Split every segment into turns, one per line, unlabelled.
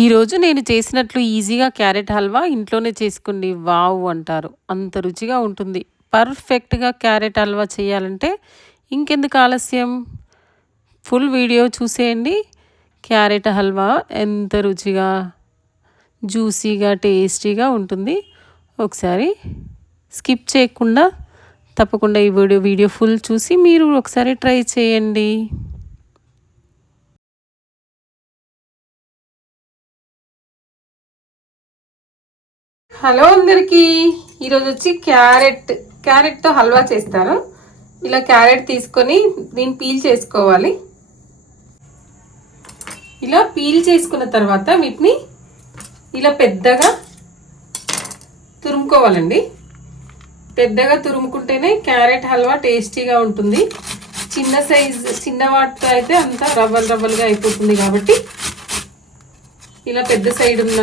ఈరోజు నేను చేసినట్లు ఈజీగా క్యారెట్ హల్వా ఇంట్లోనే చేసుకోండి వావ్ అంటారు. అంత రుచిగా ఉంటుంది. పర్ఫెక్ట్గా క్యారెట్ హల్వా చేయాలంటే ఇంకెందుకు ఆలస్యం? ఫుల్ వీడియో చూసేయండి. క్యారెట్ హల్వా ఎంత రుచిగా జ్యూసీగా టేస్టీగా ఉంటుంది. ఒకసారి స్కిప్ చేయకుండా తప్పకుండా ఈ వీడియో వీడియో ఫుల్ చూసి మీరు ఒకసారి ట్రై చేయండి. హలో అందరికీ. ఈరోజు వచ్చి క్యారెట్ క్యారెట్తో హల్వా చేస్తాను ఇలా క్యారెట్ తీసుకొని దీన్ని పీల్ చేసుకోవాలి. ఇలా పీల్ చేసుకున్న తర్వాత వీటిని ఇలా పెద్దగా తురుముకోవాలండి. పెద్దగా తురుముకుంటేనే క్యారెట్ హల్వా టేస్టీగా ఉంటుంది. చిన్న సైజ్ చిన్న వాటితో అయితే అంతా రవ్వలు రవ్వలుగా అయిపోతుంది కాబట్టి ఇలా పెద్ద సైడ్ ఉన్న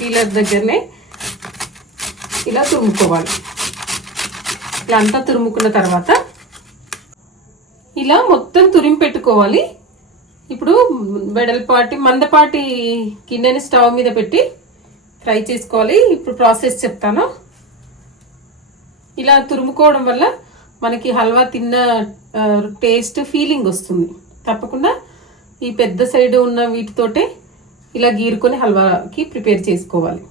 పీలర్ దగ్గరనే ఇలా తురుముకోవాలి. ఇలా అంతా తురుముకున్న తర్వాత ఇలా మొత్తం తురిమి పెట్టుకోవాలి. ఇప్పుడు వెడల్పాటి మందపాటి గిన్నెని స్టవ్ మీద పెట్టి ఫ్రై చేసుకోవాలి. ఇప్పుడు ప్రాసెస్ చెప్తాను. ఇలా తురుముకోవడం వల్ల మనకి హల్వా తిన్న టేస్ట్ ఫీలింగ్ వస్తుంది. తప్పకుండా ఈ పెద్ద సైడ్ ఉన్న వీటితోటే ఇలా గీరుకొని హల్వాకి ప్రిపేర్ చేసుకోవాలి.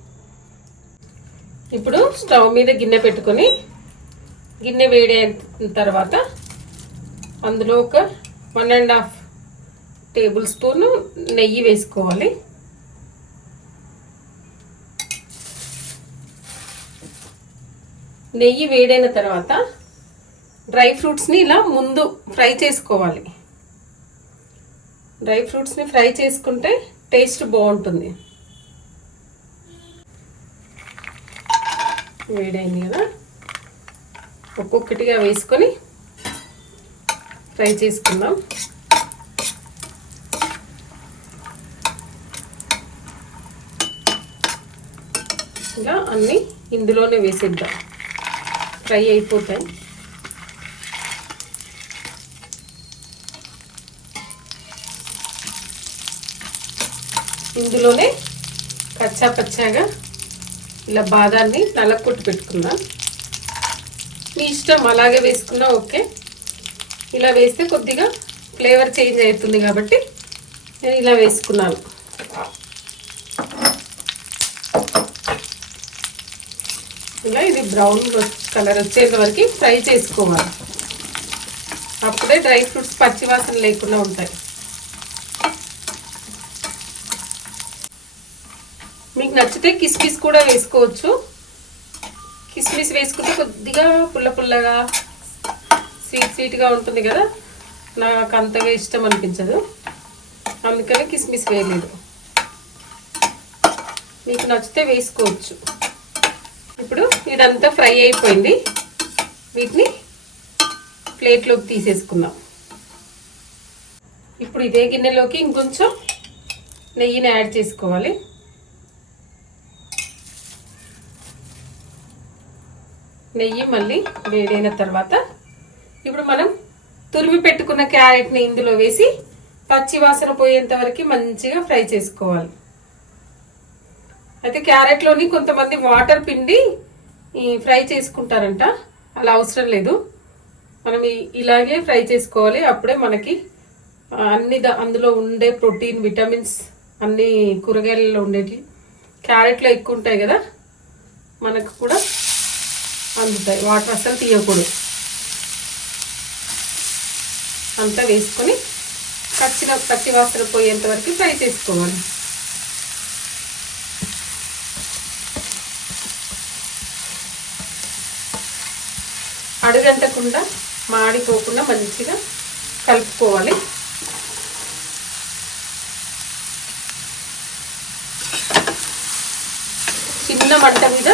ఇప్పుడు స్టవ్ మీద గిన్నె పెట్టుకొని గిన్నె వేడైన తర్వాత అందులో ఒక one and half tablespoon నెయ్యి వేసుకోవాలి. నెయ్యి వేడైన తర్వాత డ్రై ఫ్రూట్స్ని ఇలా ముందు ఫ్రై చేసుకోవాలి. డ్రై ఫ్రూట్స్ని ఫ్రై చేసుకుంటే టేస్ట్ బాగుంటుంది. వేడైంది కదా. ఒక్కొక్కటిగా వేసుకొని ఫ్రై చేసుకుందాం. ఇలా అన్నీ ఇందులోనే వేసేద్దాం. ఫ్రై అయిపోతాయి. ఇందులోనే కచ్చా పచ్చాగా ఇలా బాదాన్ని నలకొట్టు పెట్టుకుందాం. మీ ఇష్టం అలాగే వేసుకున్నా ఓకే. ఇలా వేస్తే కొద్దిగా ఫ్లేవర్ చేంజ్ అవుతుంది కాబట్టి నేను ఇలా వేసుకున్నాను. ఇలా ఇది బ్రౌన్ కలర్ వచ్చేంత వరకు ఫ్రై చేసుకోవాలి. అప్పుడే డ్రై ఫ్రూట్స్ పచ్చివాసన లేకుండా ఉంటాయి మీకు నచ్చితే కిస్మిస్ కూడా వేసుకోవచ్చు. కిస్మిస్ వేసుకుంటే కొద్దిగా పుల్ల పుల్లగా స్వీట్ స్వీట్గా ఉంటుంది కదా. నాకు అంతగా ఇష్టం అనిపించదు. అందుకని కిస్మిస్ వేయలేదు. మీకు నచ్చితే వేసుకోవచ్చు. ఇప్పుడు ఇదంతా ఫ్రై అయిపోయింది. వీటిని ప్లేట్లోకి తీసేసుకుందాం. ఇప్పుడు ఇదే గిన్నెలోకి ఇంకొంచెం నెయ్యిని యాడ్ చేసుకోవాలి. నెయ్యి మళ్ళీ వేడైన తర్వాత ఇప్పుడు మనం తురిమి పెట్టుకున్న క్యారెట్ని ఇందులో వేసి పచ్చి వాసన పోయేంత వరకు మంచిగా ఫ్రై చేసుకోవాలి. అయితే క్యారెట్లోని కొంతమంది వాటర్ పిండి ఫ్రై చేసుకుంటారంట. అలా అవసరం లేదు. మనం ఇలాగే ఫ్రై చేసుకోవాలి. అప్పుడే మనకి అన్ని అందులో ఉండే ప్రోటీన్ విటమిన్స్ అన్ని కూరగాయలలో ఉండేవి క్యారెట్లో ఎక్కువ ఉంటాయి కదా. మనకు కూడా అందుతాయి. వాటర్ అస్సలు తీయకూడదు. అంతా వేసుకొని కచ్చిన పచ్చి వాసన పోయేంత వరకు ఫ్రై చేసుకోవాలి. అడుగంటకుండా మాడిపోకుండా మంచిగా కలుపుకోవాలి. చిన్న మంట మీద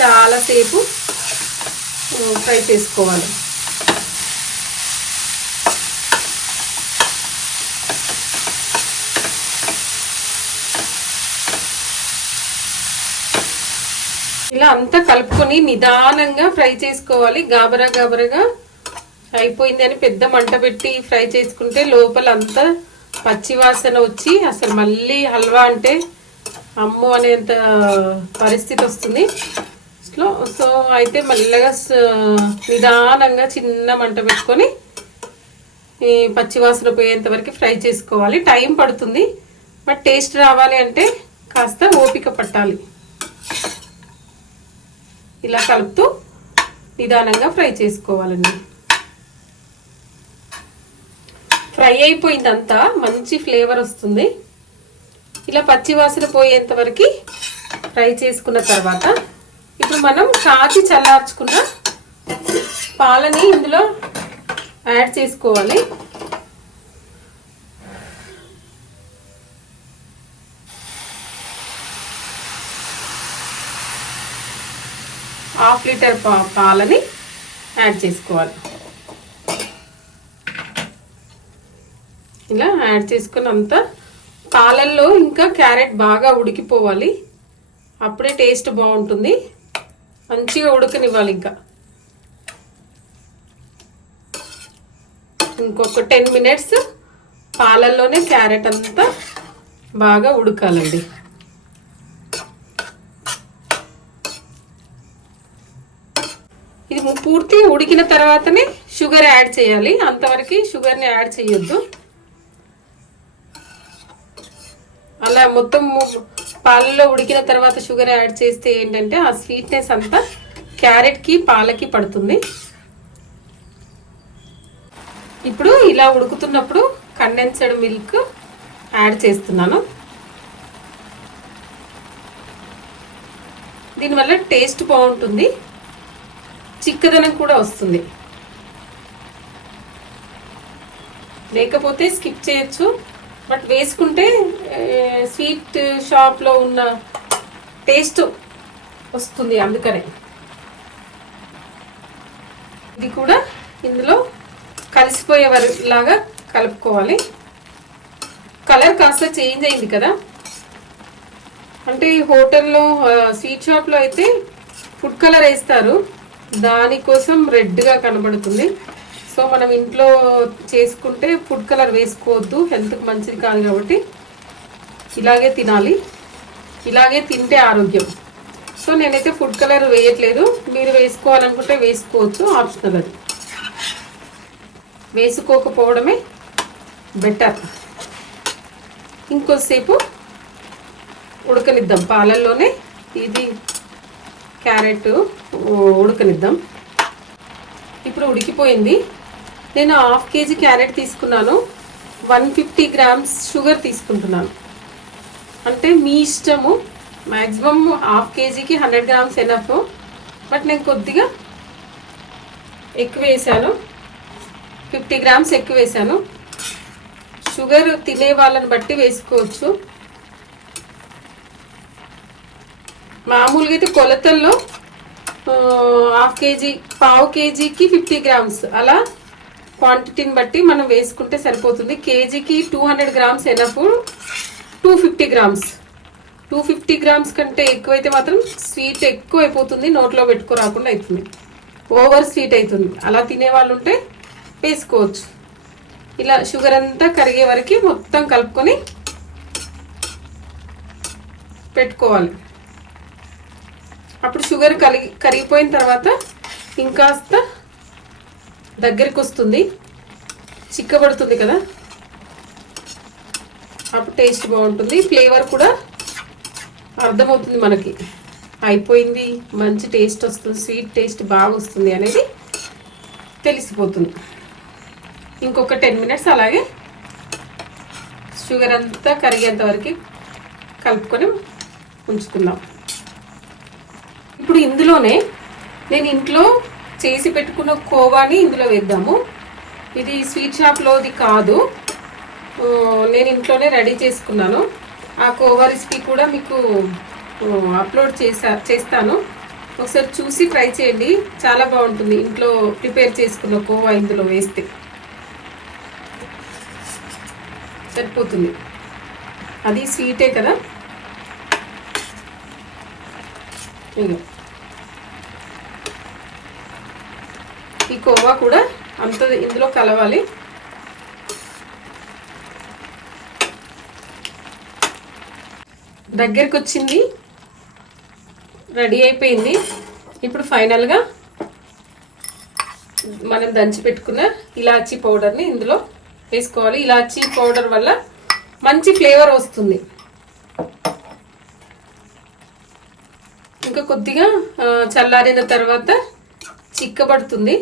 చాలాసేపు ఫ్రై చేసుకోవాలి. ఇలా అంతా కలుపుకొని నిదానంగా ఫ్రై చేసుకోవాలి. గాబరా గాబరగా అయిపోయింది అని పెద్ద మంట పెట్టి ఫ్రై చేసుకుంటే లోపల అంతా పచ్చి వాసన వచ్చి అసలు మళ్ళీ హల్వా అంటే అమ్ము అనేంత పరిస్థితి వస్తుంది. సో సో అయితే మెల్లగా నిదానంగా చిన్న మంట పెట్టుకొని ఈ పచ్చివాసన పోయేంత వరకు ఫ్రై చేసుకోవాలి. టైం పడుతుంది. బట్ టేస్ట్ రావాలి అంటే కాస్త ఓపిక పట్టాలి. ఇలా కలుపుతూ నిదానంగా ఫ్రై చేసుకోవాలండి. ఫ్రై అయిపోయిందంతా. మంచి ఫ్లేవర్ వస్తుంది. ఇలా పచ్చివాసన పోయేంత వరకు ఫ్రై చేసుకున్న తర్వాత ఇప్పుడు మనం కాచి చల్లార్చుకున్న పాలని ఇందులో యాడ్ చేసుకోవాలి. హాఫ్ లీటర్ పా పాలని యాడ్ చేసుకోవాలి. ఇలా యాడ్ చేసుకుని అంతా పాలల్లో ఇంకా క్యారెట్ బాగా ఉడికిపోవాలి. అప్పుడే టేస్ట్ బాగుంటుంది. మంచిగా ఉడకనివ్వాలి ఇంకా. ఇంకొక టెన్ మినిట్స్ పాలల్లోనే క్యారెట్ అంతా బాగా ఉడకాలండి. ఇది పూర్తి ఉడికిన తర్వాతనే షుగర్ యాడ్ చేయాలి. అంతవరకు షుగర్ని యాడ్ చేయొద్దు. అలా మొత్తం పాలలో ఉడికిన తర్వాత షుగర్ యాడ్ చేస్తే ఏంటంటే ఆ స్వీట్నెస్ అంతా క్యారెట్కి పాలకి పడుతుంది. ఇప్పుడు ఇలా ఉడుకుతున్నప్పుడు కండెన్స్డ్ మిల్క్ యాడ్ చేస్తున్నాను. దీనివల్ల టేస్ట్ బాగుంటుంది. చిక్కదనం కూడా వస్తుంది. లేకపోతే స్కిప్ చేయొచ్చు. బట్ వేసుకుంటే స్వీట్ షాప్లో ఉన్న టేస్ట్ వస్తుంది అందుకనే. ఇది కూడా ఇందులో కలిసిపోయే లాగా కలుపుకోవాలి. కలర్ కాస్త చేంజ్ అయింది కదా. అంటే హోటల్లో స్వీట్ షాప్లో అయితే ఫుడ్ కలర్ వేస్తారు. దానికోసం రెడ్గా కనబడుతుంది. సో మనం ఇంట్లో చేసుకుంటే ఫుడ్ కలర్ వేసుకోవద్దు హెల్త్కి మంచిది కాదు కాబట్టి ఇలాగే తినాలి. ఇలాగే తింటే ఆరోగ్యం. సో నేనైతే ఫుడ్ కలర్ వేయట్లేదు. మీరు వేసుకోవాలనుకుంటే వేసుకోవచ్చు ఆప్షనల్ అది. వేసుకోకపోవడమే బెటర్ ఇంకోసేపు ఉడకనిద్దాం. పాలల్లోనే ఇది క్యారెట్ ఉడకనిద్దాం. ఇప్పుడు ఉడికిపోయింది. నేను హాఫ్ కేజీ క్యారెట్ తీసుకున్నాను. వన్ ఫిఫ్టీ గ్రామ్స్ షుగర్ తీసుకుంటున్నాను. అంటే మీ ఇష్టము. మ్యాక్సిమమ్ హాఫ్ కేజీకి హండ్రెడ్ గ్రామ్స్ ఎనఫ్. బట్ నేను కొద్దిగా ఎక్కువ వేసాను. ఫిఫ్టీ గ్రామ్స్ ఎక్కువ వేసాను. షుగర్ తినే వాళ్ళని బట్టి వేసుకోవచ్చు. మామూలుగా అయితే కొలతల్లో హాఫ్ కేజీ పావు కేజీకి ఫిఫ్టీ గ్రామ్స్. అలా క్వాంటిటీని బట్టి మనం వేసుకుంటే సరిపోతుంది. కేజీకి two hundred grams enough two fifty grams. Two fifty grams కంటే ఎక్కువైతే మాత్రం స్వీట్ ఎక్కువ అయిపోతుంది నోట్లో పెట్టుకో రాకుండా అవుతుంది ఓవర్ స్వీట్ అవుతుంది అలా తినే వాళ్ళు ఉంటే వేసుకోవచ్చు. ఇలా షుగర్ అంతా కరిగే వరకు మొత్తం కలుపుకొని పెట్టుకోవాలి. అప్పుడు షుగర్ కలిగి కరిగిపోయిన తర్వాత ఇంకాస్త దగ్గరికి వస్తుంది చిక్కబడుతుంది కదా? అప్పుడు టేస్ట్ బాగుంటుంది. ఫ్లేవర్ కూడా అర్థమవుతుంది మనకి. అయిపోయింది. మంచి టేస్ట్ వస్తుంది. స్వీట్ టేస్ట్ బాగా వస్తుంది అనేది తెలిసిపోతుంది. ఇంకొక టెన్ మినిట్స్ అలాగే షుగర్ అంతా కరిగేంత వరకు కలుపుకొని ఉంచుకుందాం. ఇప్పుడు ఇందులోనే నేను ఇంట్లో చేసి పెట్టుకున్న కోవాని ఇందులో వేద్దాము. ఇది స్వీట్ షాప్లోది కాదు. నేను ఇంట్లోనే రెడీ చేసుకున్నాను. ఆ కోవా రెసిపీ కూడా మీకు అప్లోడ్ చేసా చేస్తాను. ఒకసారి చూసి ట్రై చేయండి. చాలా బాగుంటుంది ఇంట్లో ప్రిపేర్ చేసుకున్న కోవా ఇందులో వేస్తే. సరిపోతుంది. అది స్వీటే కదా. ఇగో కోవా కూడా అంత ఇందులో కలవాలి. దగ్గరికి వచ్చింది రెడీ అయిపోయింది. ఇప్పుడు ఫైనల్గా మనం దంచి పెట్టుకున్న ఇలాచీ పౌడర్ని ఇందులో వేసుకోవాలి. ఇలాచీ పౌడర్ వల్ల మంచి ఫ్లేవర్ వస్తుంది. ఇంకా కొద్దిగా చల్లారిన తర్వాత చిక్కబడుతుంది.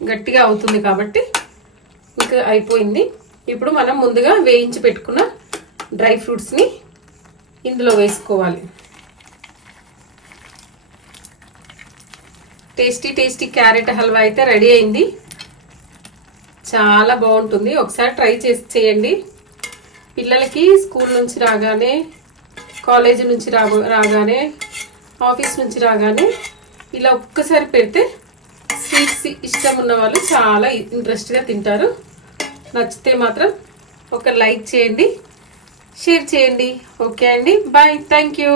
గట్టిగా అవుతుంది కాబట్టి ఇంకా అయిపోయింది. ఇప్పుడు మనం ముందుగా వేయించి పెట్టుకున్న డ్రై ఫ్రూట్స్ని ఇందులో వేసుకోవాలి. టేస్టీ టేస్టీ క్యారెట్ హల్వా అయితే రెడీ అయింది. చాలా బాగుంటుంది. ఒకసారి ట్రై చేసి చేయండి. పిల్లలకి స్కూల్ నుంచి రాగానే కాలేజీ నుంచి రా రాగానే ఆఫీస్ నుంచి రాగానే ఇలా ఒక్కసారి పెడితే స్వీట్స్ ఇష్టం ఉన్న వాళ్ళు చాలా ఇంట్రెస్ట్గా తింటారు. నచ్చితే మాత్రం ఒక లైక్ చేయండి షేర్ చేయండి. ఓకే అండి. బాయ్. Thank you.